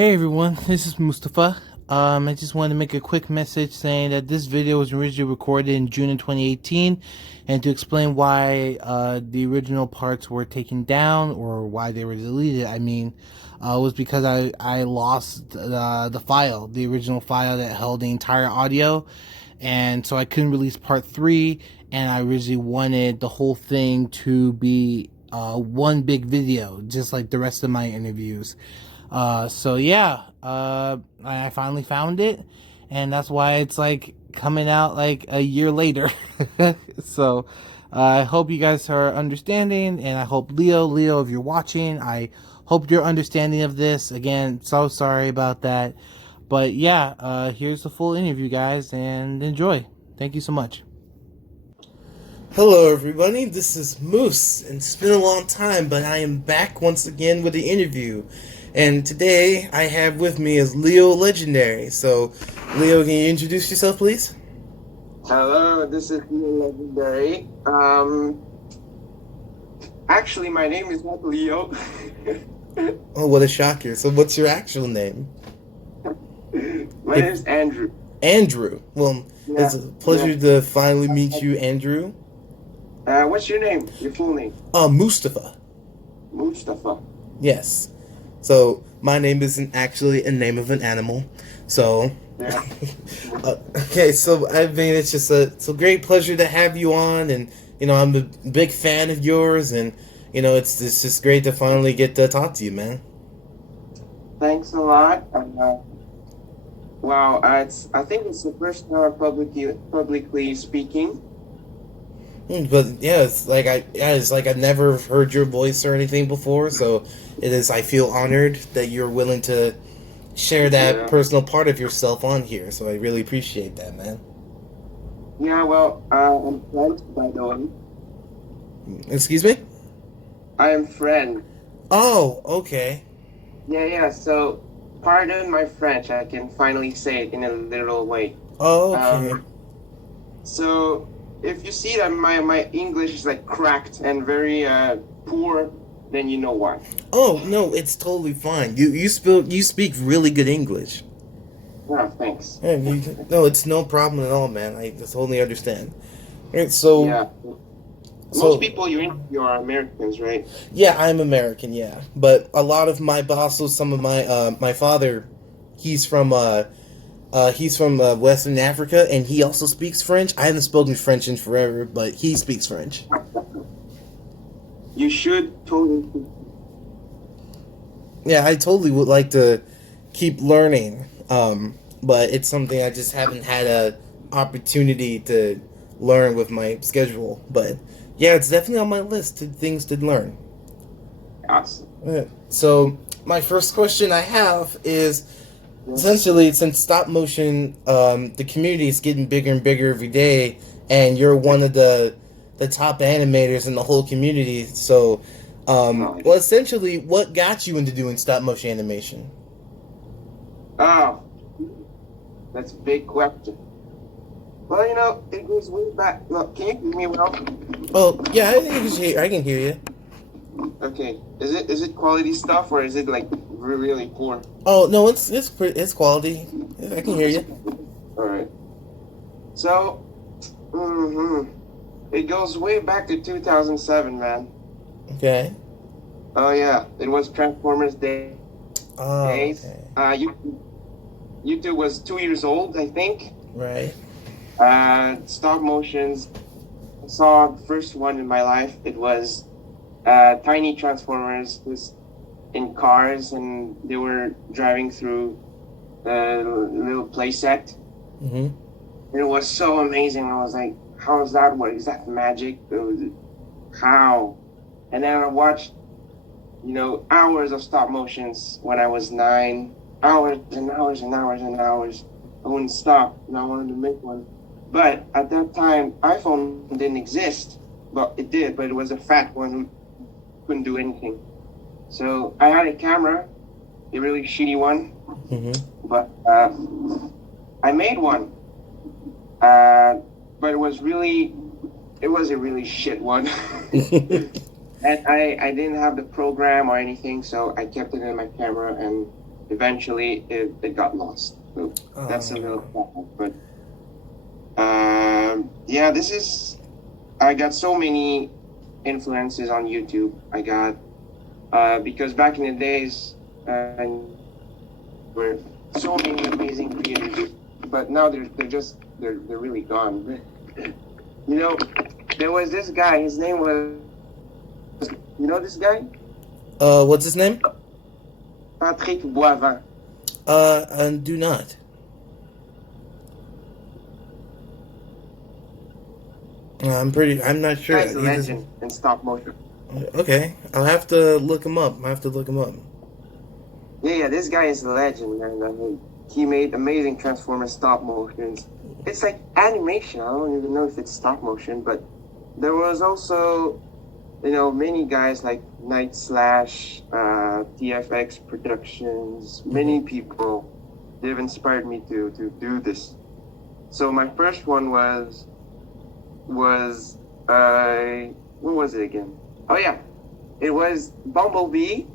Hey everyone, this is Mustafa. I just wanted to make a quick message saying that this video was originally recorded in June of 2018, and to explain why the original parts were taken down or why they were deleted. Was because I lost the file, the original file that held the entire audio, and so I couldn't release part three. And I originally wanted the whole thing to be one big video, just like the rest of my interviews. I finally found it, and that's why it's like coming out like a year later. so I hope you guys are understanding, and I hope Leo, if you're watching, I hope you're understanding of this. Again, so sorry about that, but yeah, here's the full interview, guys, and enjoy. Thank you so much. Hello, everybody. This is Moose, and it's been a long time, but I am back once again with the interview. And today I have with me is TheLeoLegendary. So, Leo, can you introduce yourself, please? Hello, this is TheLeoLegendary. Actually, my name is not Leo. Oh, what a shocker. So, what's your actual name? My name is Andrew. Andrew. Well, Yeah, it's a pleasure to finally meet you, Andrew. What's your name? Your full name? Mustafa. Mustafa. Yes. So, my name isn't actually a name of an animal. So, Yeah. okay, so it's just it's a great pleasure to have you on, and I'm a big fan of yours, and it's just great to finally get to talk to you, man. Thanks a lot. Wow, I think it's the first time I'm publicly speaking. But yeah, it's like I've never heard your voice or anything before, so I feel honored that you're willing to share that personal part of yourself on here. So I really appreciate that, man. Yeah, well, I'm French, by the way. Excuse me? I am French. Oh, okay. Yeah, so pardon my French. I can finally say it in a literal way. Oh, okay. So if you see that my English is like cracked and very poor, then you know why. Oh no, it's totally fine. You speak really good English. Oh, thanks. Yeah, no, it's no problem at all, man. I totally understand. Right, so yeah, most people you interview are Americans, right? Yeah, I'm American, yeah, but a lot of my also some of my my father, he's from Western Africa, and he also speaks French. I haven't spoken French in forever, but he speaks French. You should totally. Yeah, I totally would like to keep learning, but it's something I just haven't had a opportunity to learn with my schedule. But yeah, it's definitely on my list of things to learn. Awesome. Yeah. So my first question I have is, essentially, since stop motion, the community is getting bigger and bigger every day, and you're one of the top animators in the whole community. So, well, essentially, what got you into doing stop motion animation? Oh, that's a big question. Well, it goes way back. Look, can you hear me well? Oh, yeah, I can hear you. Okay, is it quality stuff or is it like really poor? Oh no, it's quality. I can hear you. All right. So, it goes way back to 2007, man. Okay. Oh yeah, it was Transformers Day. Oh, days. okay. YouTube was 2 years old, I think. Right. Stop motions. I saw the first one in my life. It was tiny Transformers in cars, and they were driving through a little playset. Mm-hmm. And it was so amazing. I was like, how does that work? Is that magic? How? And then I watched, hours of stop motions when I was 9. Hours and hours and hours and hours. I wouldn't stop, and I wanted to make one. But at that time, iPhone didn't exist. But it did, but it was a fat one who couldn't do anything. So I had a camera, a really shitty one. Mm-hmm. But I made one. But it was a really shit one. And I didn't have the program or anything, so I kept it in my camera, and eventually it got lost. So that's a little sad. But yeah, this is. I got so many influences on YouTube. I got because back in the days, were so many amazing creators, but now they're really gone. You know, there was this guy. His name was. You know this guy? What's his name? Patrick Boivin. I do not. I'm not sure. Guy's a legend in stop motion. Okay, I'll have to look him up. Yeah, this guy is a legend, man. I mean, he made amazing Transformers stop motions. It's like animation. I don't even know if it's stop motion, but there was also, many guys like Night Slash, TFX Productions. Many people, they've inspired me to do this. So my first one was what was it again? Oh yeah, it was Bumblebee,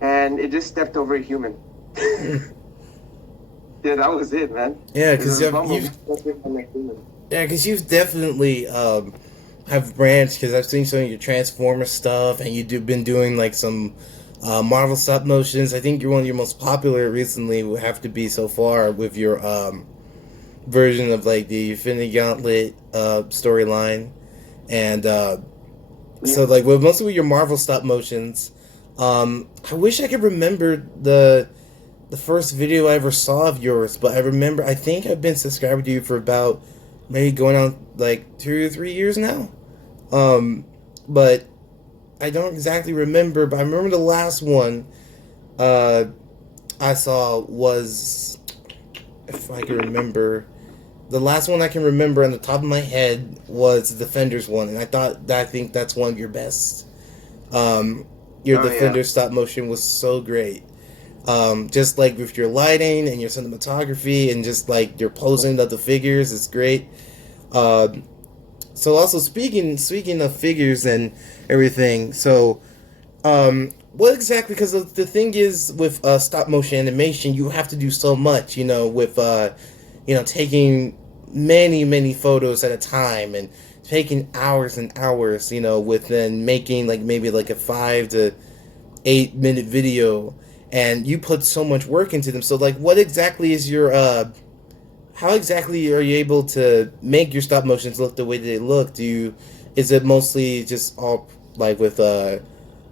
and it just stepped over a human. Yeah, that was it, man. Yeah, because you've definitely have branched. Because I've seen some of your Transformer stuff, and you've been doing like some Marvel stop motions. I think you're one of your most popular recently. Would have to be so far with your version of like the Infinity Gauntlet storyline, and so like with most of your Marvel stop motions. I wish I could remember the first video I ever saw of yours, but I think I've been subscribed to you for about maybe going on like 2 or 3 years now. But I don't exactly remember, but I remember the last one I saw was, if I can remember, the last one I can remember on the top of my head was the Defenders one, and I think that's one of your best. Your Defenders stop motion was so great. Just like with your lighting and your cinematography and just like your posing of the figures, it's great. So also speaking of figures and everything, so what exactly? Because the thing is with stop motion animation, you have to do so much, with taking many photos at a time and taking hours and hours, with then making like maybe like a 5 to 8 minute video. And you put so much work into them. So, like, what exactly is your, how exactly are you able to make your stop motions look the way they look? Is it mostly just all, like, with,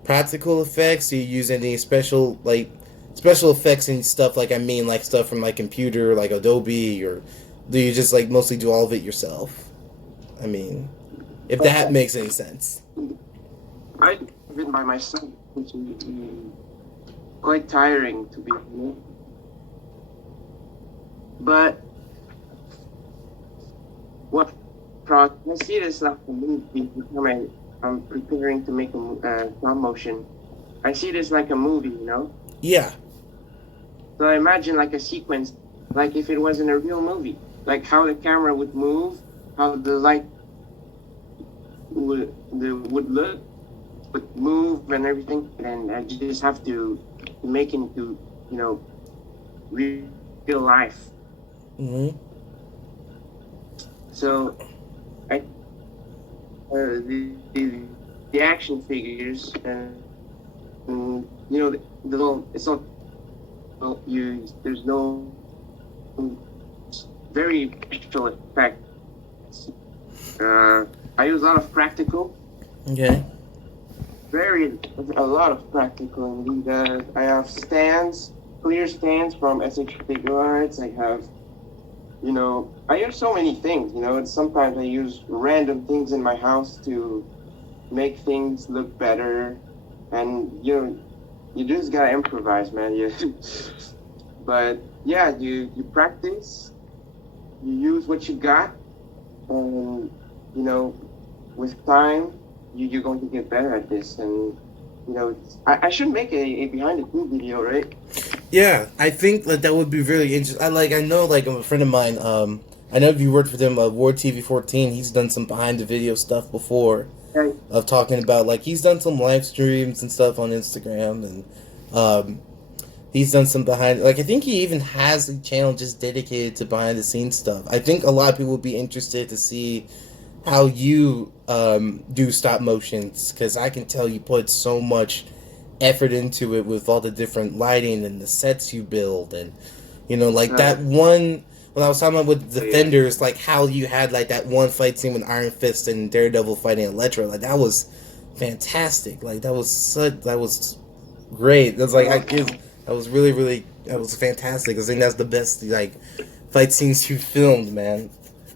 practical effects? Do you use any special effects and stuff, like stuff from, like, computer, like Adobe, or do you just, like, mostly do all of it yourself? I mean, if that makes any sense. I do it by myself, which is quite tiring to be honest. But what I see this like a movie. I'm preparing to make a stop motion. I see this like a movie, Yeah. So I imagine like a sequence, like if it wasn't a real movie, like how the camera would move, how the light would look, would move and everything, and I just have to make it into, real life. Mm-hmm. So, the action figures and the little, it's not there's no very special effects. I use a lot of practical. Okay. A lot of practical indeed. I have clear stands from SH Figure Arts. I have, I use so many things, and sometimes I use random things in my house to make things look better. And, you just gotta improvise, man. But, yeah, you practice, you use what you got, and, with time, you're going to get better at this. And I should make a behind the scenes video, right? Yeah, I think that would be really interesting. I know like a friend of mine, I know if you worked with him, Ward TV14, he's done some behind the video stuff before, Right. of talking about, like, he's done some live streams and stuff on Instagram, and He's done some behind, like I think he even has a channel just dedicated to behind the scenes stuff. I think a lot of people would be interested to see how you do stop motions, because I can tell you put so much effort into it with all the different lighting and the sets you build, and like that one when I was talking about with Defenders, like how you had like that one fight scene with Iron Fist and Daredevil fighting Elektra, like that was fantastic. Like that was great. That's like that was really that was fantastic. I think that's the best like fight scenes you filmed, man.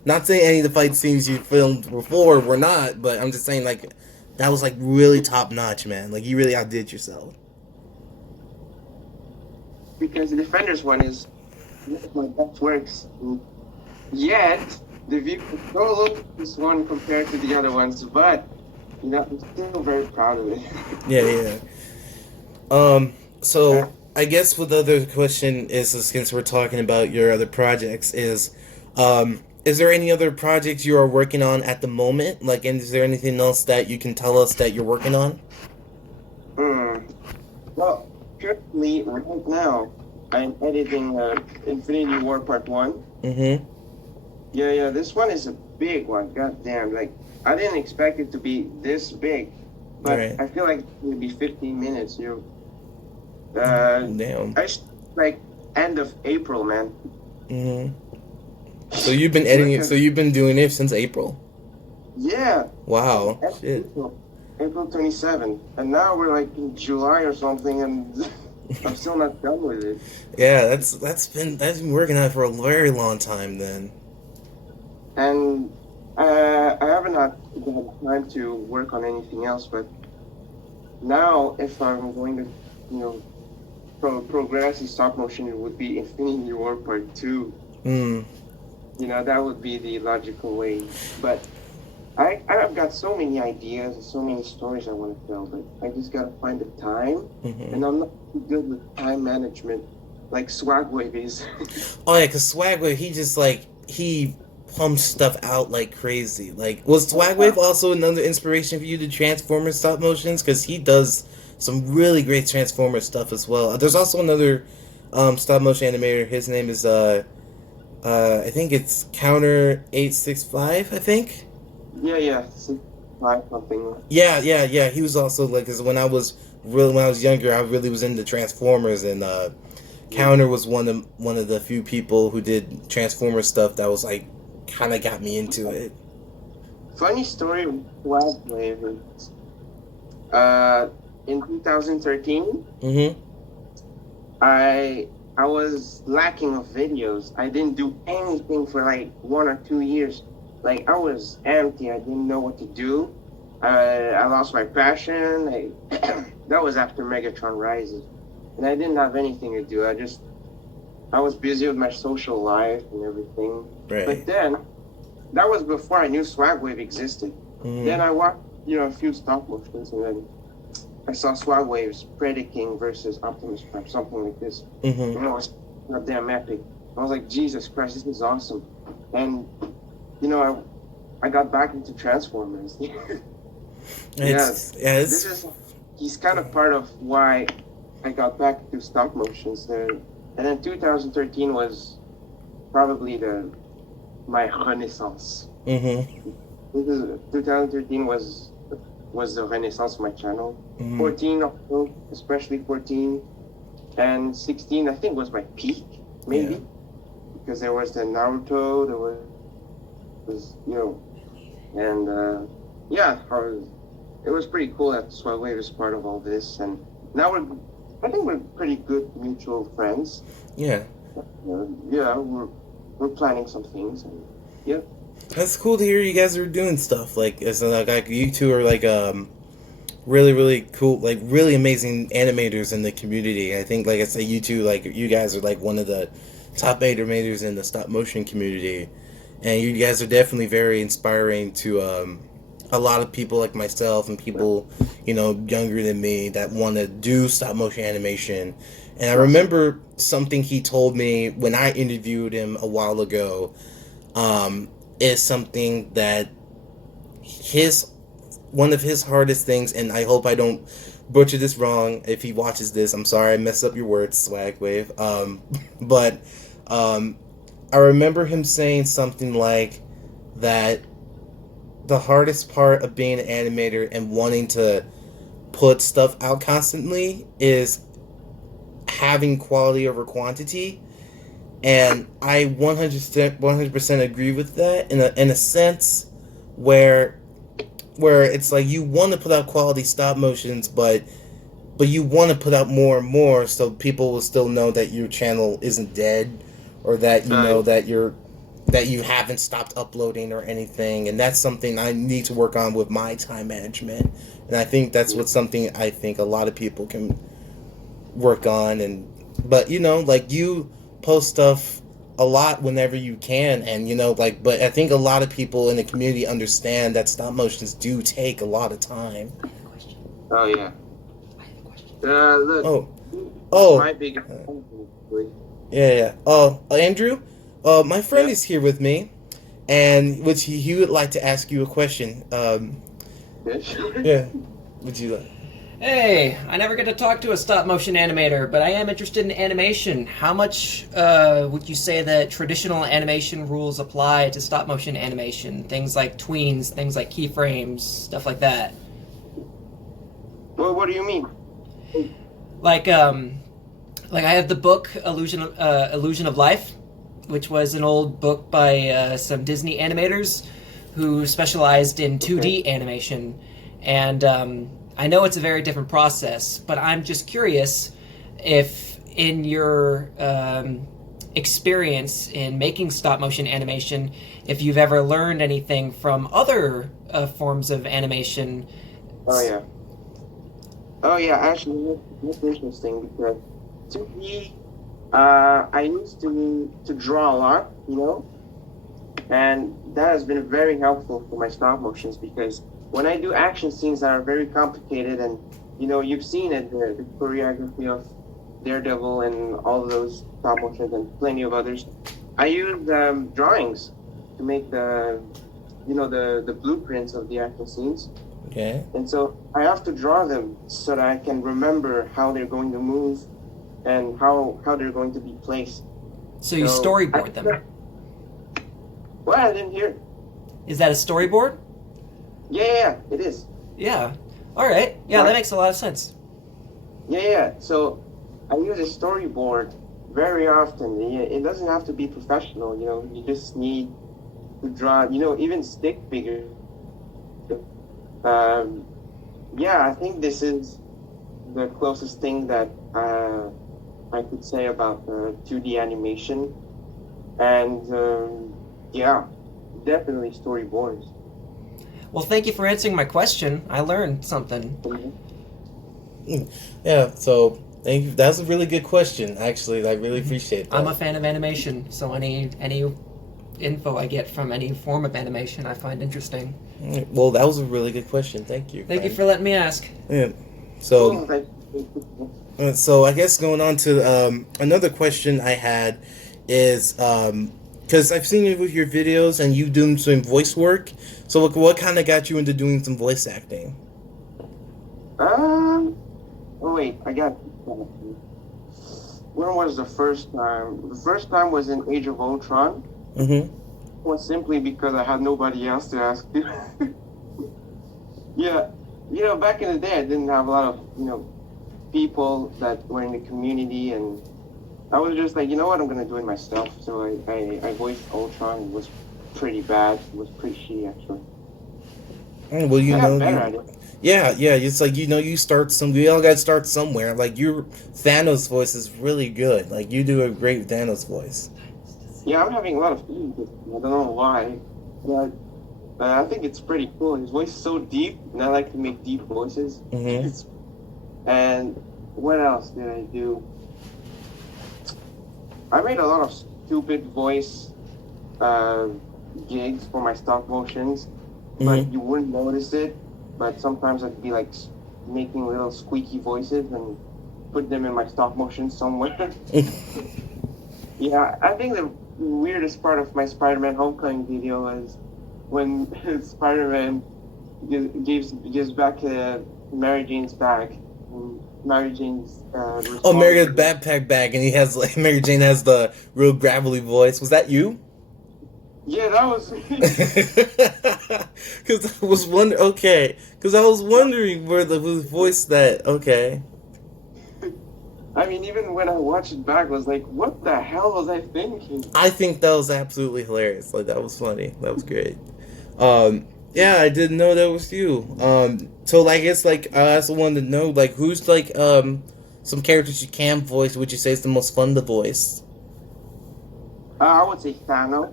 Not saying any of the fight scenes you filmed before were not, but I'm just saying like that was like really top notch, man. Like you really outdid yourself. Because the Defenders one is my best works. Yet the view is so low this one compared to the other ones, but I'm still very proud of it. Yeah. So I guess what the other question is since we're talking about your other projects, is there any other projects you are working on at the moment? Like, and is there anything else that you can tell us that you're working on? Well, currently, right now, I'm editing Infinity War Part 1. Mm-hmm. Yeah, this one is a big one. God damn, like, I didn't expect it to be this big, but Right. I feel like it will be 15 minutes, Damn. Like, end of April, man. Mm-hmm. So you've been editing it. So you've been doing it since April. Yeah. Wow. Shit. April 27th, and now we're like in July or something, and I'm still not done with it. Yeah, that's been working on it for a very long time then. And I haven't had time to work on anything else, but now if I'm going to, progress in stop motion, it would be Infinity War Part 2. That would be the logical way. But I've got so many ideas and so many stories I want to tell, but I just got to find the time, and I'm not good with time management like Swagwave is. Oh yeah, because Swagwave, he pumps stuff out like crazy. Like, was Swagwave also another inspiration for you to Transformers stop motions? Because he does some really great Transformers stuff as well. There's also another stop motion animator. His name is I think it's Counter 865. I think. Yeah, 65 something. Yeah. He was also like, cause when I was younger, I really was into Transformers, and Counter was one of the few people who did Transformers stuff that was like kind of got me into it. Funny story with Swagwave. In 2013, I was lacking of videos. I didn't do anything for like 1 or 2 years. Like, I was empty. I didn't know what to do. I lost my passion. That was after Megatron Rises, and I didn't have anything to do. I was busy with my social life and everything. Right. But then, that was before I knew Swagwave existed. Then I watched, a few stop motions, and then I saw Swagwave's Predaking versus Optimus Prime, something like this. It was goddamn epic. I was like, Jesus Christ, this is awesome. And, I got back into Transformers. He's kind of part of why I got back into stop motions there. And then 2013 was probably my renaissance. 2013 was the renaissance of my channel. 14 also, especially 14, and 16 I think was my peak, maybe, because there was the Naruto, there was and it was pretty cool that Swagwave is part of all this, and now I think we're pretty good mutual friends. Yeah. We're planning some things, and That's cool to hear you guys are doing stuff like you two are like really cool, like really amazing animators in the community. I think, like I say, you two, like you guys are like one of the top animators in the stop motion community, and you guys are definitely very inspiring to a lot of people like myself and people younger than me that want to do stop motion animation. And I remember something he told me when I interviewed him a while ago. Is something that one of his hardest things, and I hope I don't butcher this wrong. If he watches this, I'm sorry I messed up your words, Swag Wave. But I remember him saying something like that the hardest part of being an animator and wanting to put stuff out constantly is having quality over quantity. And I 100% agree with that in a sense where it's like you want to put out quality stop motions, but you want to put out more and more so people will still know that your channel isn't dead, or that you know that you haven't stopped uploading or anything. And that's something I need to work on with my time management. And I think that's what's something I think a lot of people can work on. And but like you post stuff a lot whenever you can, and but I think a lot of people in the community understand that stop motions do take a lot of time. Oh yeah. Look. Oh. My big. Yeah. Oh, Andrew, my friend is here with me, and which he would like to ask you a question. Yeah. Would you like? Hey, I never get to talk to a stop-motion animator, but I am interested in animation. How much would you say that traditional animation rules apply to stop-motion animation? Things like tweens, things like keyframes, stuff like that. Well, what do you mean? Like I have the book Illusion of Life, which was an old book by some Disney animators who specialized in 2D animation, and I know it's a very different process, but I'm just curious if in your experience in making stop-motion animation, if you've ever learned anything from other forms of animation. Oh yeah, actually that's interesting because to me, I used to draw a lot, and that has been very helpful for my stop motions because when I do action scenes that are very complicated, and you've seen it, the choreography of Daredevil and all of those stop motions and plenty of others, I use drawings to make the blueprints of the action scenes. Okay. And so I have to draw them so that I can remember how they're going to move and how they're going to be placed. So you storyboard them. What? I didn't hear. Is that a storyboard? Yeah, it is. Yeah. All right. Yeah, that makes a lot of sense. Yeah. So I use a storyboard very often. It doesn't have to be professional. You just need to draw. Even stick figures. I think this is the closest thing that I could say about 2D animation, and definitely storyboards. Well, thank you for answering my question. I learned something. Yeah, so thank you. That's a really good question, actually. I really appreciate that. I'm a fan of animation, so any info I get from any form of animation I find interesting. Well, that was a really good question. Thank you. Thank you for letting me ask. Yeah. So I guess going on to another question I had is because I've seen you with your videos and you doing some voice work. So what kind of got you into doing some voice acting? Oh wait, I got. When was the first time? The first time was in Age of Ultron. Mm-hmm. Was simply because I had nobody else to ask to. Yeah, back in the day, I didn't have a lot of people that were in the community, and I was just like, you know what, I'm gonna do it myself. So I voiced Ultron. It was pretty bad. It was pretty shitty actually. Well, Yeah, it's like we all gotta start somewhere. Like your Thanos voice is really good. Like you do a great Thanos voice. Yeah, I'm having a lot of fun with it. I don't know why, but I think it's pretty cool. His voice is so deep, and I like to make deep voices. Mm-hmm. And what else did I do? I made a lot of stupid voice gigs for my stop motions, but you wouldn't notice it. But sometimes I'd be like making little squeaky voices and put them in my stop motion somewhere. Yeah, I think the weirdest part of my Spider-Man Homecoming video was when Spider-Man gives back Mary Jane's bag, Mary Jane's Oh, Mary has response. backpack bag, and he has like Mary Jane has the real gravelly voice. Was that you? Yeah, that was me. Because I was wondering. Okay, because I was wondering where the whose voice that. Okay. I mean, even when I watched it back, I was like, what the hell was I thinking? I think that was absolutely hilarious. Like that was funny. That was great. Yeah, I didn't know that was you. So like, I guess like I also wanted to know like who's like some characters you can voice. Would you say is the most fun to voice? I would say Thanos.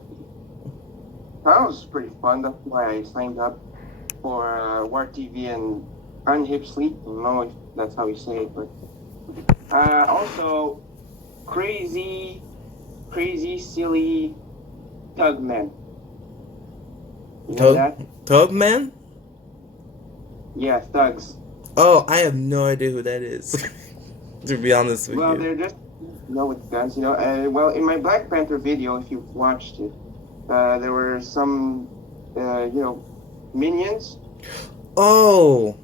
Thanos was pretty fun. That's why I signed up for War TV and Unhip Sleep. I don't know if that's how you say it, but also crazy, silly Tugman. You know that? Tubman? Yeah, thugs. Oh, I have no idea who that is. To be honest with Well, you. they're just with guns, you know. Well, in my Black Panther video, if you watched it, there were some, minions. Oh,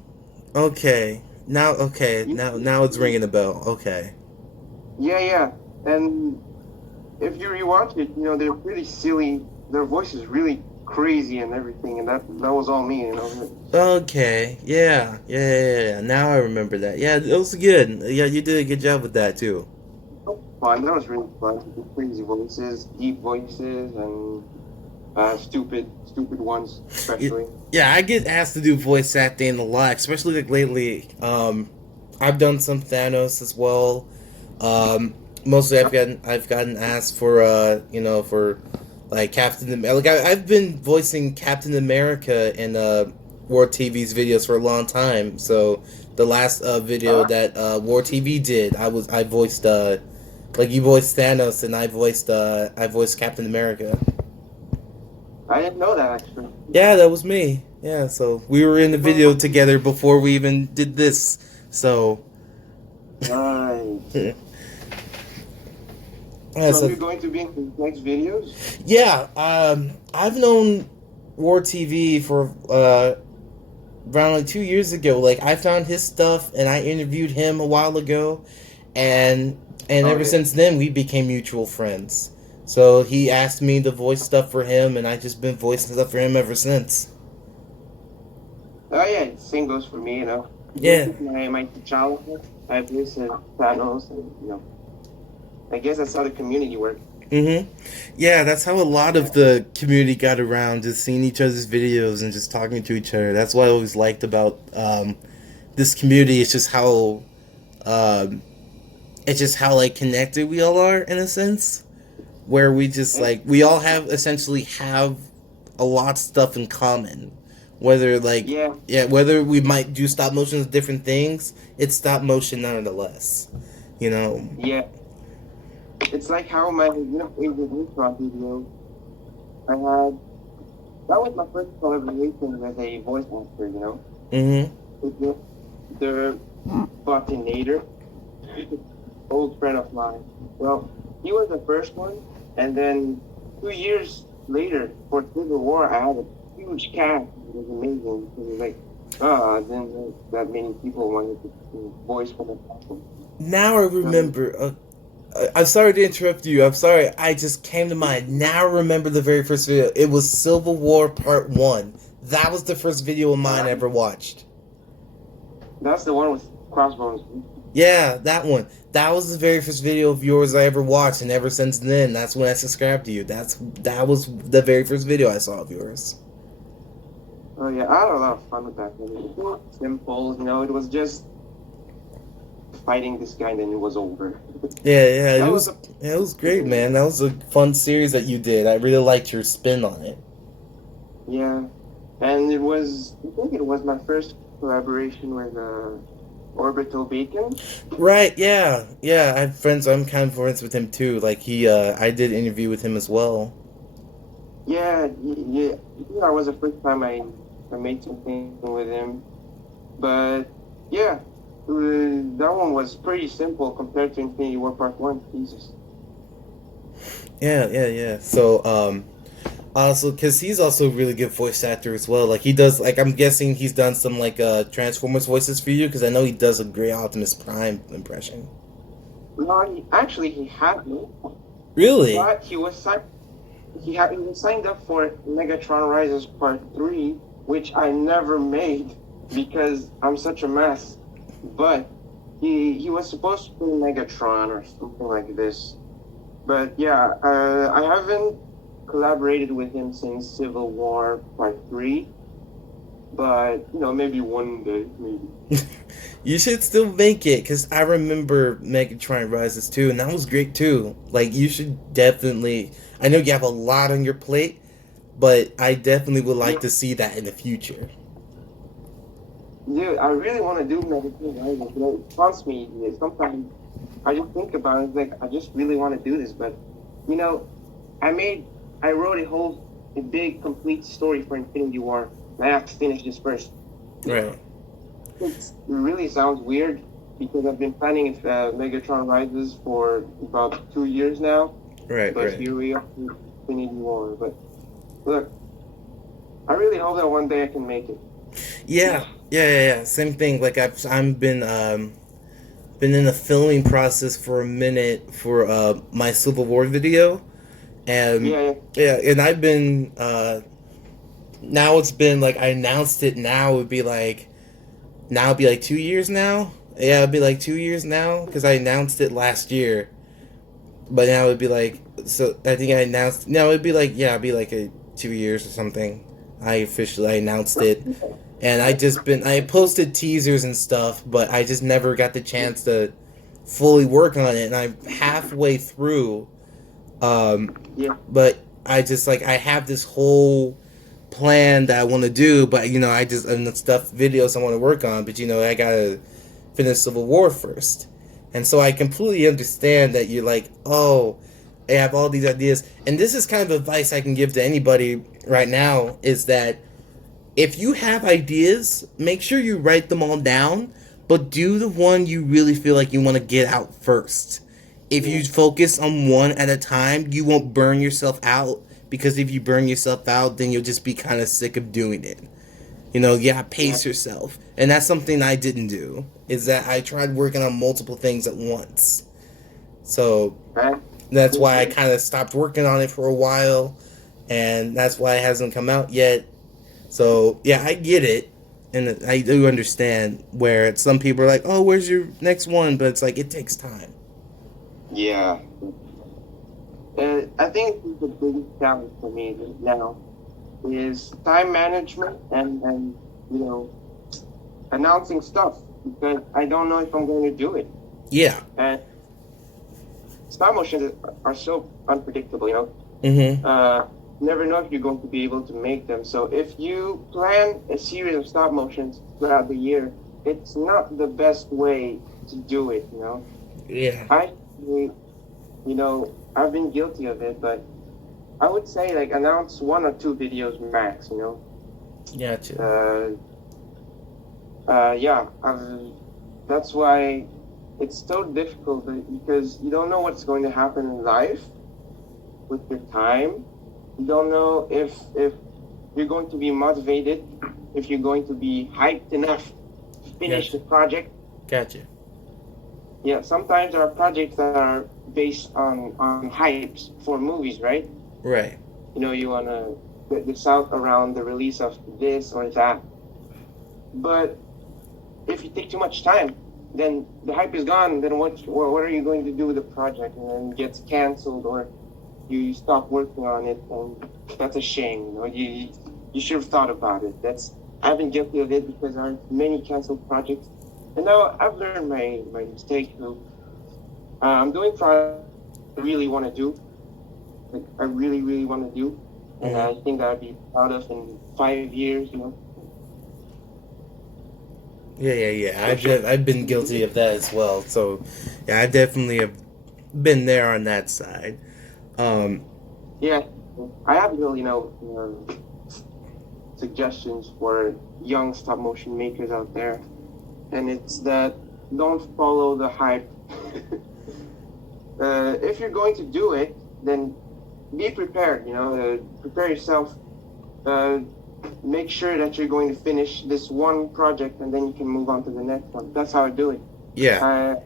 okay. Okay. You- Now it's ringing a bell. Okay. Yeah. And if you rewatch it, you know they're pretty silly. Their voice is really crazy and everything, and that was all me, you know. Okay. Yeah. Now I remember that. Yeah, it was good. Yeah, you did a good job with that too. Fun. That was really fun. Crazy voices, deep voices, and stupid ones, especially. Yeah, I get asked to do voice acting a lot, especially like lately. I've done some Thanos as well. Mostly I've gotten asked for for like Captain America. Like I've been voicing Captain America in War TV's videos for a long time. So the last video that War TV did, I voiced like you voiced Thanos and I voiced Captain America. I didn't know that actually. Yeah, that was me. Yeah, so we were in the video together before we even did this. So Right. yeah, So so you're going to be in the next videos? yeah, I've known War TV for around like 2 years ago. Like I found his stuff and I interviewed him a while ago, and ever since then we became mutual friends. So he asked me to voice stuff for him, and I just been voicing stuff for him ever since. Oh yeah, same goes for me, you know. Yeah. My childhood, I've listened to Thanos, and I guess that's how the community works. Yeah, that's how a lot of the community got around, just seeing each other's videos and just talking to each other. That's what I always liked about this community. It's just how like connected we all are in a sense, where we just like we all essentially have a lot of stuff in common. Whether like whether we might do stop motion as different things, it's stop motion nonetheless. You know. Yeah. It's like how my Asian improv video, that was my first collaboration with a voice actor, you know? The Botinator, old friend of mine. Well, he was the first one, and then 2 years later, for Civil War, I had a huge cast. It was amazing. It was like, I didn't know that many people wanted to voice for the platform. Now I remember. I'm sorry to interrupt you. I'm sorry. I just came to mind. Now I remember the very first video. It was Civil War Part 1. That was the first video of mine I ever watched. That's the one with crossbones. Yeah, that one. That was the very first video of yours I ever watched, and ever since then, that's when I subscribed to you. That was the very first video I saw of yours. Oh yeah, I had a lot of fun with that. It was simple, it was just fighting this guy and then it was over. Yeah, it was great, man. That was a fun series that you did. I really liked your spin on it. Yeah, and I think it was my first collaboration with Orbital Bacon. Right, yeah. I have friends, I'm kind of friends with him too. Like I did an interview with him as well. Yeah, that was the first time I made something with him. But yeah, that one was pretty simple compared to Infinity War Part 1. Jesus. Yeah. So, Also, because he's also a really good voice actor as well. Like he does, like I'm guessing he's done some like Transformers voices for you because I know he does a great Optimus Prime impression. No, he hadn't, Really? but he was signed up for Megatron Rises Part 3, which I never made because I'm such a mess. But he was supposed to be Megatron or something like this. But yeah, I haven't collaborated with him since Civil War Part 3. But, maybe one day, maybe. You should still make it because I remember Megatron Rises too, and that was great too. Like you should definitely. I know you have a lot on your plate, but I definitely would like to see that in the future. Dude, I really want to do Megatron Rises, but it haunts me. Sometimes I just think about it, it's like, I just really want to do this, but, you know, I wrote a big, complete story for Infinity War, and I have to finish this first. Right. It really sounds weird because I've been planning Megatron Rises for about 2 years now. Right. But Right. here we are, Infinity War. But look, I really hope that one day I can make it. Yeah. Same thing. Like I've been in the filming process for a minute for my Civil War video, and and I've been now it's been like I announced it. Now it would be like 2 years now. Yeah, it'd be like 2 years now because I announced it last year. But now it'd be like, so I think I announced. No, it'd be like, yeah, it'd be like 2 years or something. I announced it, and I posted teasers and stuff, but I just never got the chance to fully work on it, and I'm halfway through. But I just like I have this whole plan that I want to do, but and the stuff videos I want to work on, but I gotta finish Civil War first. And so I completely understand that you're like, oh, I have all these ideas. And this is kind of advice I can give to anybody right now is that if you have ideas, make sure you write them all down, but do the one you really feel like you want to get out first. If you focus on one at a time, you won't burn yourself out, because if you burn yourself out, then you'll just be kind of sick of doing it. Pace yourself. And that's something I didn't do, is that I tried working on multiple things at once. So that's why I kind of stopped working on it for a while, and that's why it hasn't come out yet. So, yeah, I get it, and I do understand where some people are like, oh, where's your next one? But it's like, it takes time. Yeah. I think the biggest challenge for me now is time management and announcing stuff, because I don't know if I'm going to do it. Yeah. And stop motions are so unpredictable, never know if you're going to be able to make them. So if you plan a series of stop motions throughout the year, it's not the best way to do it, Yeah. I've been guilty of it, but I would say announce 1 or 2 videos max, Gotcha. That's why it's so difficult, because you don't know what's going to happen in life with your time. You don't know if you're going to be motivated, if you're going to be hyped enough to finish the project. Gotcha. Yeah, sometimes there are projects that are based on hypes for movies, right? Right. You want to get this out around the release of this or that. But if you take too much time, then the hype is gone. Then what are you going to do with the project? And then it gets canceled, or you stop working on it, and that's a shame. You should have thought about it. I've been guilty of it because I have many canceled projects. And now I've learned my mistake. I'm doing projects I really want to do. I really, really want to do. And I think that I'd be proud of in 5 years, Yeah. I've been guilty of that as well. So, yeah, I definitely have been there on that side. Yeah, I have suggestions for young stop motion makers out there, and it's that don't follow the hype. If you're going to do it, then be prepared. Prepare yourself. Uh, Make sure that you're going to finish this one project, and then you can move on to the next one. That's how I do it. Yeah.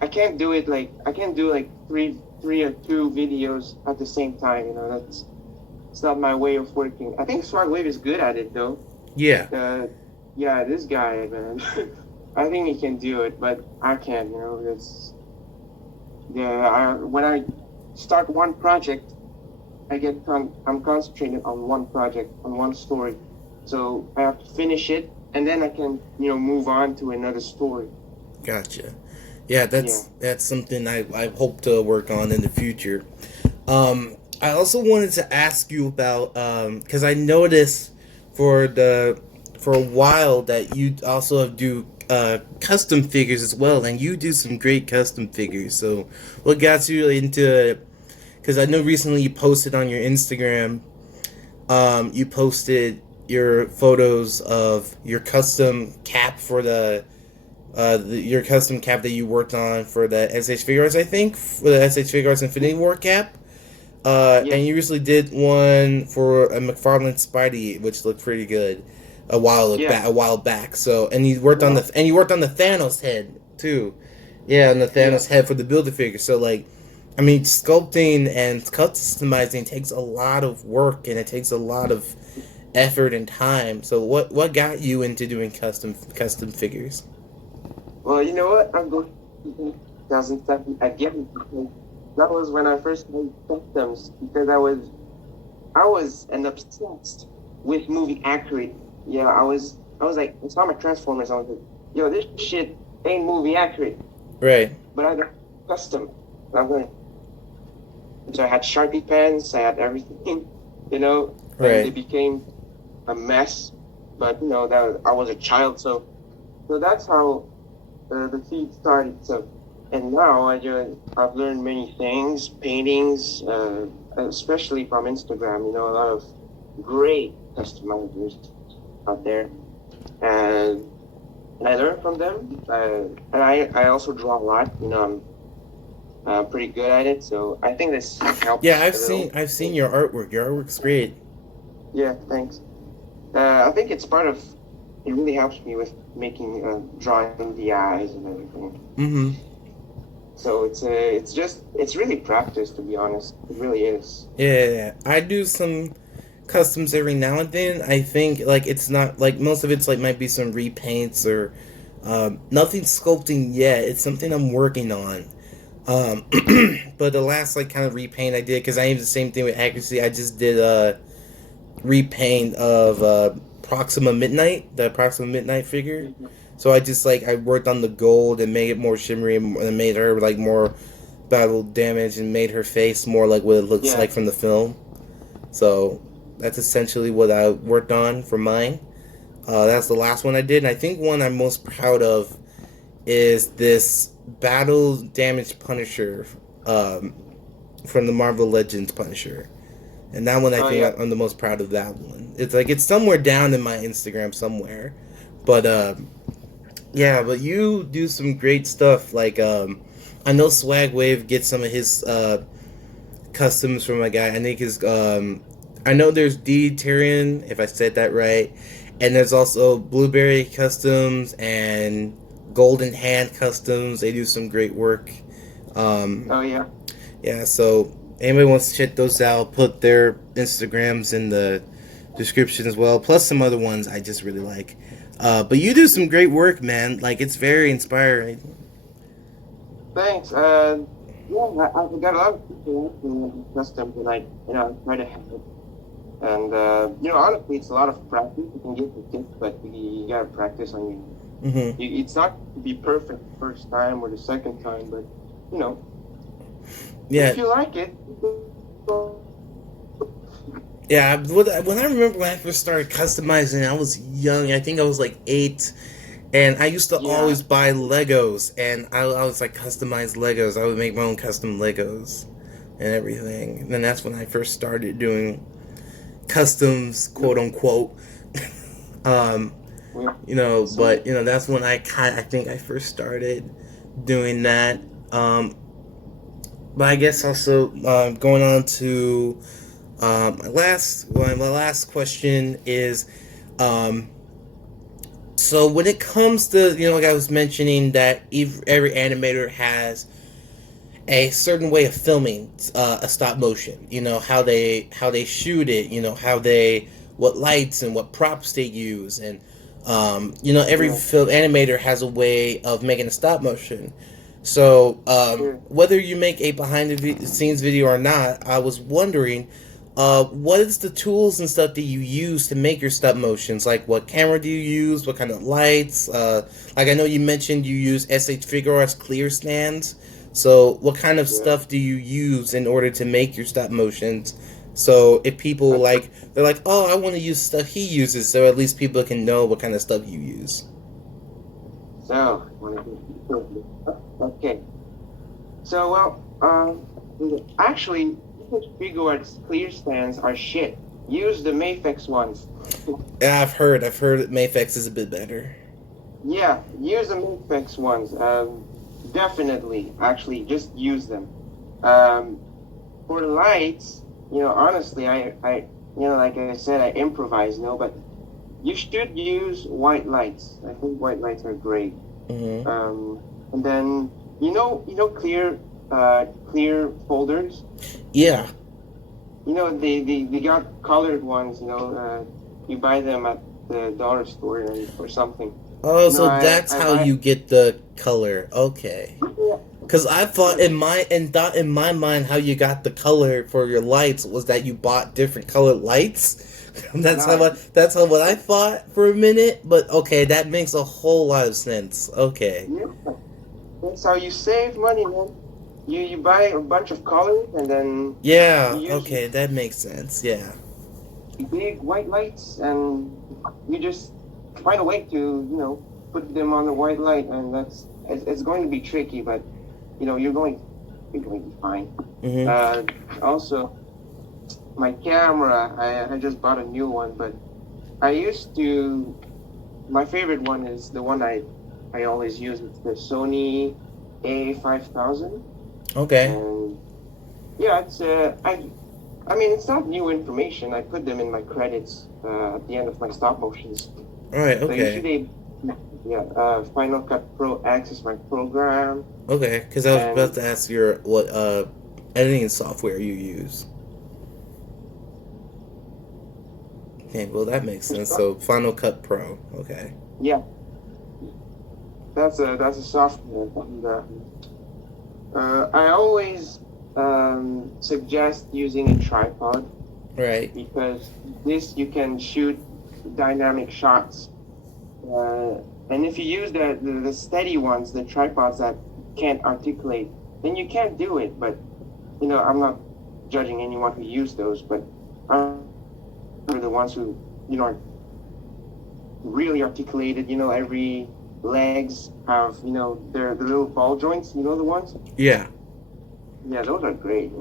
I can't do it like I can't do like three or two videos at the same time. It's not my way of working. I think Swagwave is good at it though. Yeah. Yeah, this guy, man. I think he can do it, but I can't. When I start one project, I'm concentrated on one project, on one story. So I have to finish it, and then I can move on to another story. Gotcha. Yeah, that's something I hope to work on in the future. I also wanted to ask you about because I noticed for a while that you also do custom figures as well, and you do some great custom figures. So, what got you into? Because I know recently you posted on your Instagram, you posted your photos of your custom cap for your custom cap that you worked on for the SH Figuarts, I think, for the SH Figuarts Infinity War cap. And you recently did one for a McFarlane Spidey, which looked pretty good a while back. So, and you worked on the Thanos head too. Yeah, on the Thanos head for the Build-A-Figure. So, like, I mean, sculpting and customizing takes a lot of work, and it takes a lot of effort and time. So, what got you into doing custom figures? Well, you know what? I'm going to 2007 again. That was when I first made customs, because I was an obsessed with movie accurate. Yeah, I was like, I saw my Transformers. I was like, yo, this shit ain't movie accurate. Right. But I got custom. I'm going. So I had Sharpie pens. I had everything. Right. And it became a mess. But that I was a child, so that's how the seed started. So, and now I've learned many things, paintings, especially from Instagram. A lot of great customizers out there, and I learn from them. And I also draw a lot. I'm pretty good at it, so I think this helps. Yeah, I've seen your artwork. Your artwork's great. Yeah, thanks. I think it's part of. It really helps me with making drawing the eyes and everything. Mm-hmm. So it's really practice, to be honest. It really is. Yeah, I do some customs every now and then. I think like it's not like most of it's like might be some repaints or nothing sculpting yet. It's something I'm working on. But the last like kind of repaint I did, because I did the same thing with accuracy. I just did a repaint of Proxima Midnight, the Proxima Midnight figure. So I worked on the gold and made it more shimmery and made her like more battle damage and made her face more like what it looks like from the film. So that's essentially what I worked on for mine. That's the last one I did, and I think one I'm most proud of is this battle damage Punisher from the Marvel Legends Punisher. And that one I think I'm the most proud of that one. It's somewhere down in my Instagram somewhere. But yeah, but you do some great stuff. Like I know Swagwave gets some of his customs from a guy. I think his I know there's D Tyrion, if I said that right. And there's also Blueberry Customs and Golden Hand Customs. They do some great work. Yeah, so anybody wants to check those out, put their Instagrams in the description as well, plus some other ones I just really like. But you do some great work, man. Like, it's very inspiring. Thanks. I've got a lot of people asking customs, and I try to help it. And honestly, it's a lot of practice. You can get the tips, but you gotta practice on you. Mm-hmm. It's not to be perfect the first time or the second time, but yeah. If you like it. Yeah, when I remember when I first started customizing, I was young. I think I was like 8, and I used to always buy Legos, and I was like customize Legos. I would make my own custom Legos and everything. And then that's when I first started doing customs, quote unquote. But that's when I think I first started doing that. But I guess also going on to my last question is, um, so when it comes to, like I was mentioning that every animator has a certain way of filming a stop motion. How they shoot it. What lights and what props they use, and every Yeah. film animator has a way of making a stop motion. So Yeah. whether you make a behind the scenes video or not, I was wondering. What is the tools and stuff that you use to make your stop motions? Like, what camera do you use? What kind of lights? Like, I know you mentioned you use SH Figuarts clear stands. So, what kind of Yeah. stuff do you use in order to make your stop motions? So, if people they're like, oh, I want to use stuff he uses, so at least people can know what kind of stuff you use. So, okay. So, well, actually, Figuarts clear stands are shit. Use the Mafex ones. Yeah, I've heard that Mafex is a bit better. Yeah, use the Mafex ones. Definitely, actually, just use them. For lights, honestly, like I said, I improvise, but you should use white lights. I think white lights are great. Mm-hmm. And then clear folders. Yeah. They got colored ones. You buy them at the dollar store or something. Oh, so that's how you get the color. Okay. Because I thought in my mind how you got the color for your lights was that you bought different colored lights. That's how what I thought for a minute. But okay, that makes a whole lot of sense. Okay. Yeah. That's how you save money, man. You buy a bunch of colors and then Yeah. you use Okay, that makes sense. Yeah. big white lights and you just find a way to put them on the white light, and it's going to be tricky, but you're going to be fine. Mm-hmm. Also, my camera, I just bought a new one, but my favorite one is the one I always use. It's the Sony A5000. Okay. And yeah, I mean, it's not new information. I put them in my credits at the end of my stop motions. All right. So Okay. usually, Final Cut Pro X is my program. Okay. Because I was about to ask what editing software you use. Okay. Well, that makes sense. So Final Cut Pro. Okay. Yeah, that's a software. And, I always suggest using a tripod. Right. Because you can shoot dynamic shots. And if you use the steady ones, the tripods that can't articulate, then you can't do it. But, I'm not judging anyone who used those, but I'm the ones who, are really articulated. Every legs have, their little ball joints, the ones? Yeah. Yeah, those are great,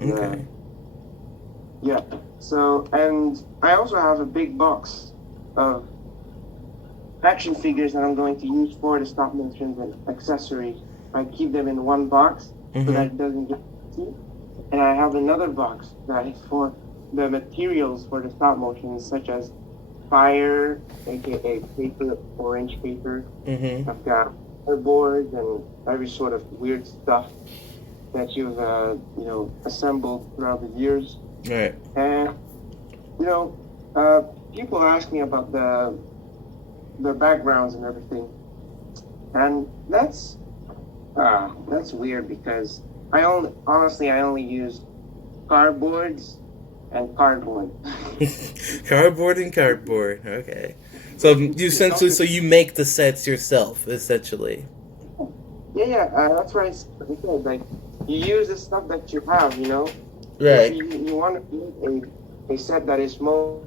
Okay. Yeah. So, and I also have a big box of action figures that I'm going to use for the stop motions and accessories. I keep them in one box so that it doesn't get messy. And I have another box that is for the materials for the stop motions, such as fire, aka paper, orange paper. I've got boards and every sort of weird stuff that you've assembled throughout the years. Right. And people ask me about the backgrounds and everything, and that's weird because I only use cardboards and cardboard. Cardboard and cardboard. Okay. So you make the sets yourself, essentially. Yeah. That's what I said. Like, you use the stuff that you have, Right. If you want to make a set that is small,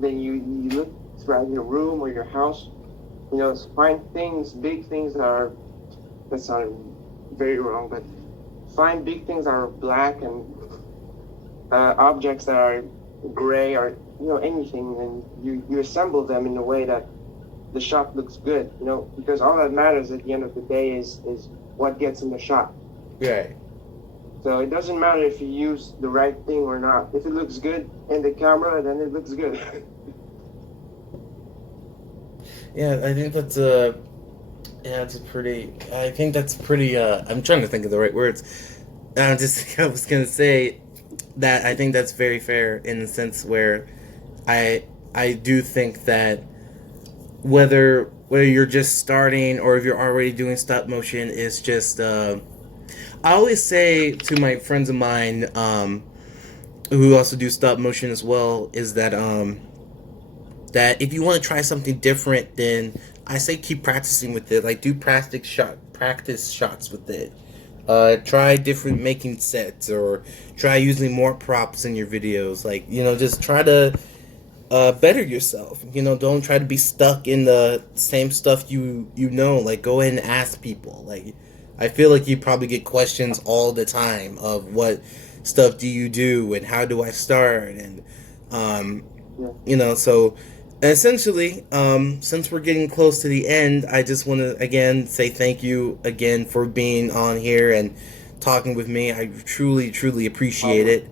then you look throughout your room or your house, find big things that sound very wrong, but find big things that are black and objects that are gray or anything, and you assemble them in a way that the shot looks good, because all that matters at the end of the day is what gets in the shot. Right. So it doesn't matter if you use the right thing or not. If it looks good in the camera, then it looks good. Yeah, I think that's yeah, it's a pretty. I think that's pretty. I'm trying to think of the right words. I was gonna say that I think that's very fair in the sense where I do think that whether you're just starting or if you're already doing stop motion is just. I always say to my friends of mine who also do stop motion as well is that if you want to try something different, then I say keep practicing with it. Like do practice shots with it. Try different making sets or try using more props in your videos. Like just try to better yourself. Don't try to be stuck in the same stuff you know. Like go ahead and ask people. Like I feel like you probably get questions all the time of what stuff do you do and how do I start and so essentially since we're getting close to the end, I just want to again say thank you again for being on here and talking with me. I truly appreciate it.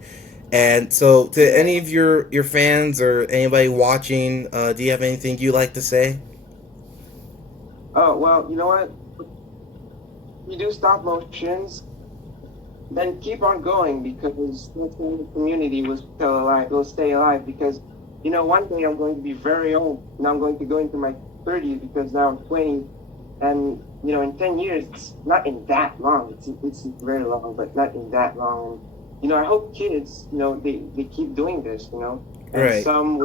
And so to any of your fans or anybody watching, do you have anything you'd like to say? Oh, well, you know what? You do stop motions, then keep on going because that's when the community will still alive, will stay alive because, one day I'm going to be very old and I'm going to go into my 30s because now I'm 20 and, in 10 years, it's not in that long. It's very long, but not in that long. I hope kids, they keep doing this, and Right. some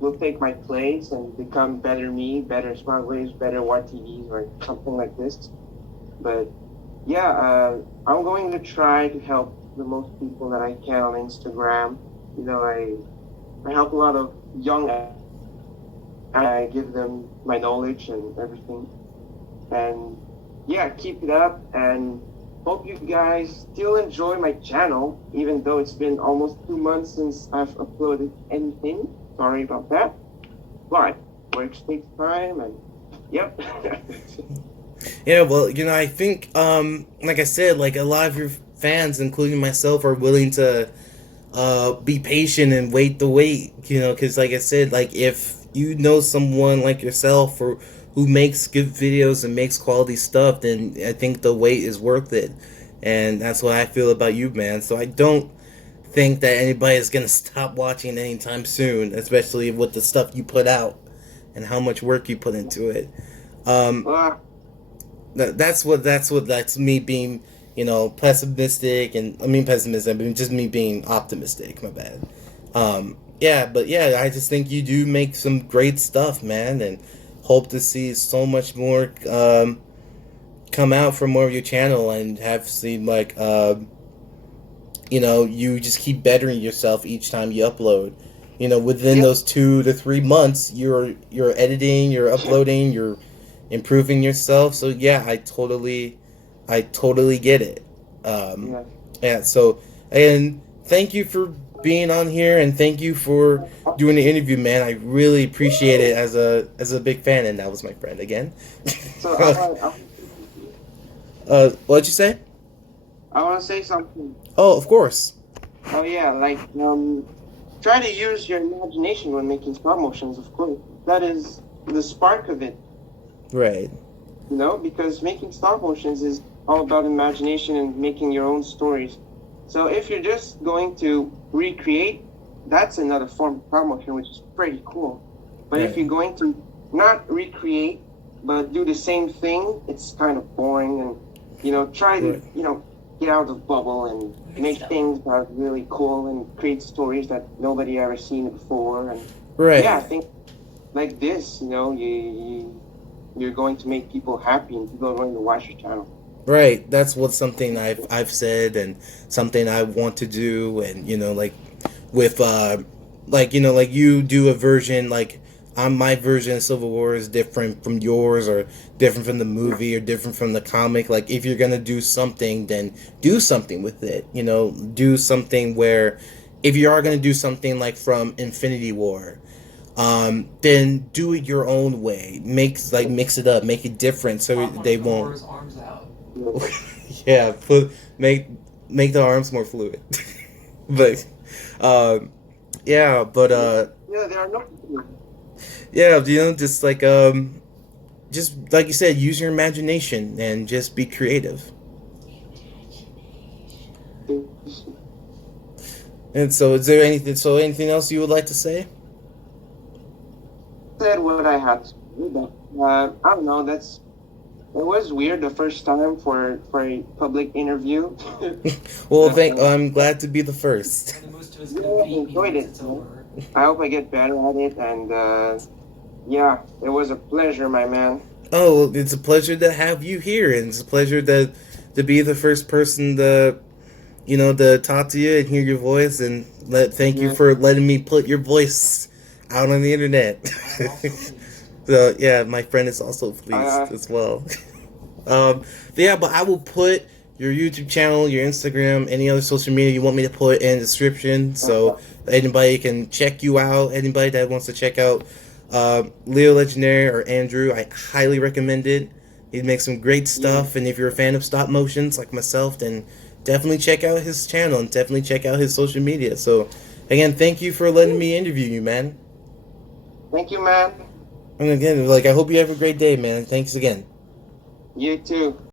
will take my place and become better me, better smart waves, better YTVs or something like this. But yeah, I'm going to try to help the most people that I can on Instagram. I help a lot of young, I give them my knowledge and everything. And yeah, keep it up and hope you guys still enjoy my channel, even though it's been almost 2 months since I've uploaded anything. Sorry about that. But work takes time and yep. Yeah, well, I think, like I said, like a lot of your fans, including myself, are willing to be patient and wait the wait, because like I said, like if you know someone like yourself or who makes good videos and makes quality stuff, then I think the wait is worth it. And that's what I feel about you, man. So I don't think that anybody is going to stop watching anytime soon, especially with the stuff you put out and how much work you put into it. That's me being, pessimistic, and I mean pessimistic, I mean just me being optimistic, my bad. Yeah, but yeah, I just think you do make some great stuff, man, and hope to see so much more come out from more of your channel and have seen like you just keep bettering yourself each time you upload. Within those 2 to 3 months, you're editing, you're uploading, you're improving yourself. So yeah, I totally get it. Yeah. So and thank you for being on here and thank you for doing the interview, man. I really appreciate it as a big fan, and that was my friend again. So What'd you say? I want to say something. Oh, of course. Oh yeah, like try to use your imagination when making stop motions. Of course, that is the spark of it. Right. Because making stop motions is all about imagination and making your own stories. So if you're just going to recreate, that's another form of stop motion, which is pretty cool. But if you're going to not recreate but do the same thing, it's kind of boring. And try to get out of the bubble and make things that are really cool and create stories that nobody ever seen before. And yeah, I think like this, you're going to make people happy and people are going to watch your channel. Right. That's something I've said and something I want to do. And like with like you do a version like my version of Civil War is different from yours or different from the movie or different from the comic. Like if you're gonna do something, then do something with it. Do something where if you are gonna do something like from Infinity War, then do it your own way. Mix it up, make it different, so they won't. Arms out. Yeah, make the arms more fluid. But yeah, but Yeah, there are no. yeah, just just like you said, use your imagination and just be creative. And so, is there anything else you would like to say? Said what I had to do, but I don't know. It was weird the first time for a public interview. Well, I'm glad to be the first. And most of us Yeah, gonna I be enjoyed it. it's over. I hope I get better at it, and yeah, it was a pleasure, my man. Oh, it's a pleasure to have you here, and it's a pleasure to be the first person to talk to you and hear your voice, and thank you Yeah. for letting me put your voice out on the internet. I'm also pleased. So yeah, my friend is also pleased as well. But I will put your YouTube channel, your Instagram, any other social media you want me to put in the description, so anybody can check you out. Anybody that wants to check out Leo Legendary or Andrew, I highly recommend it. He makes some great stuff, and if you're a fan of stop motions like myself, then definitely check out his channel and definitely check out his social media. So again, thank you for letting me interview you, man. Thank you, man. And again, I hope you have a great day, man. Thanks again. You too.